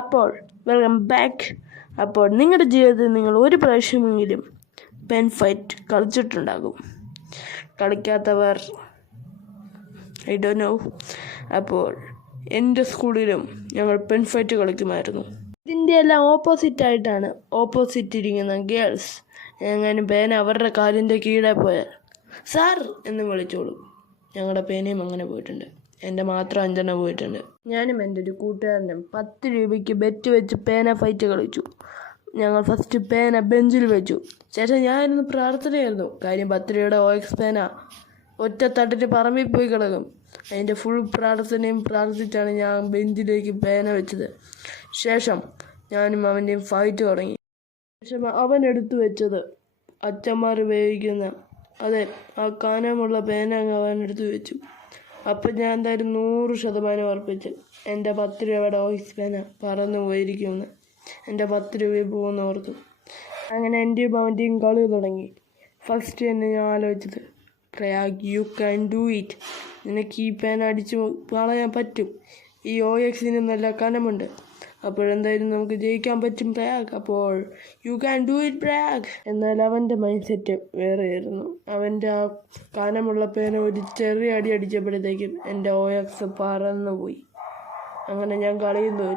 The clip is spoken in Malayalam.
അപ്പോൾ വെൽക്കം ബാക്ക്. അപ്പോൾ നിങ്ങളുടെ ജീവിതത്തിൽ നിങ്ങൾ ഒരു പ്രാവശ്യമെങ്കിലും പെൻ ഫൈറ്റ് കളിച്ചിട്ടുണ്ടാകും. കളിക്കാത്തവർ ഐ ഡോണ്ട് നോ. അപ്പോൾ എൻ്റെ സ്കൂളിലും ഞങ്ങൾ പെൻ ഫൈറ്റ് കളിക്കുമായിരുന്നു. ഇതിൻ്റെ എല്ലാം ഓപ്പോസിറ്റ് ഇരിക്കുന്ന ഗേൾസ് എങ്ങനെ പേന അവരുടെ കാലിൻ്റെ കീഴെ പോയാൽ സാർ എന്ന് വിളിച്ചോളും. ഞങ്ങളുടെ പേനയും അങ്ങനെ പോയിട്ടുണ്ട്. എൻ്റെ മാത്രം 5 പോയിട്ടുണ്ട്. ഞാനും എൻ്റെ ഒരു കൂട്ടുകാരനും 10 രൂപയ്ക്ക് ബെറ്റ് വെച്ച് പേന ഫൈറ്റ് കളിച്ചു. ഞങ്ങൾ ഫസ്റ്റ് പേന ബെഞ്ചിൽ വെച്ചു. ശേഷം ഞാനിരുന്ന് പ്രാർത്ഥനയായിരുന്നു. കാര്യം 10 രൂപയുടെ OX പേന ഒറ്റത്തട്ടിന് പറമ്പിൽ പോയി കിടക്കും. അതിൻ്റെ ഫുൾ പ്രാർത്ഥനയും പ്രാർത്ഥിച്ചാണ് ഞാൻ ബെഞ്ചിലേക്ക് പേന വെച്ചത്. ശേഷം ഞാനും അവൻ്റെയും ഫൈറ്റ് തുടങ്ങി. ശേഷം അവൻ എടുത്തു വെച്ചത് അച്ഛന്മാർ ഉപയോഗിക്കുന്ന ആ കാനമുള്ള പേന അവൻ എടുത്തു വെച്ചു. അപ്പം ഞാൻ എന്തായാലും 100% ഉറപ്പിച്ച് എൻ്റെ 10 രൂപയുടെ OX പേന പറന്നു പോയിരിക്കുമെന്ന്. എൻ്റെ 10 രൂപയിൽ പോകുന്ന ഓർത്തു. അങ്ങനെ എൻ്റെയും അവൻ്റെയും കളി തുടങ്ങി. ഫസ്റ്റ് തന്നെ ഞാൻ ആലോചിച്ചത്, പ്രയാഗ് യു ക്യാൻ ഡു ഇറ്റ്. നിനക്ക് ഈ പേന അടിച്ച് കളയാൻ പറ്റും. ഈ OXന് നല്ല കനമുണ്ട്. അപ്പോഴെന്തായാലും നമുക്ക് ജയിക്കാൻ പറ്റും പ്രയാഗ്. അപ്പോൾ യു ക്യാൻ ഡു ഇറ്റ് പ്രയാഗ്. എന്നാൽ അവൻ്റെ മൈൻഡ് സെറ്റ് വേറെയായിരുന്നു. അവൻ്റെ ആ കനമുള്ള പേന ഒരു ചെറിയ അടി അടിച്ചപ്പോഴത്തേക്കും എൻ്റെ OX പറന്നു പോയി. അങ്ങനെ ഞാൻ കളിയിൽ തോറ്റു.